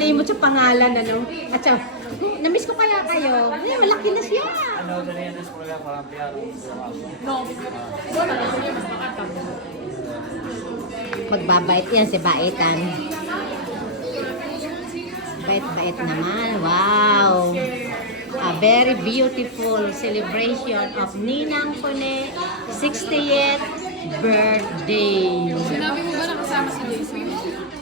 nakalimot sa pangalan, ano? At sa, namiss ko kaya kayo. Eh, malaki na siya. Ano, ganyan na sa parang piyaro. Magbabait yan si Baitan. Bait-bait naman. Wow! A very beautiful celebration of Ninang Kone 60th birthday. Sinabi mo ba nakasama si Jason?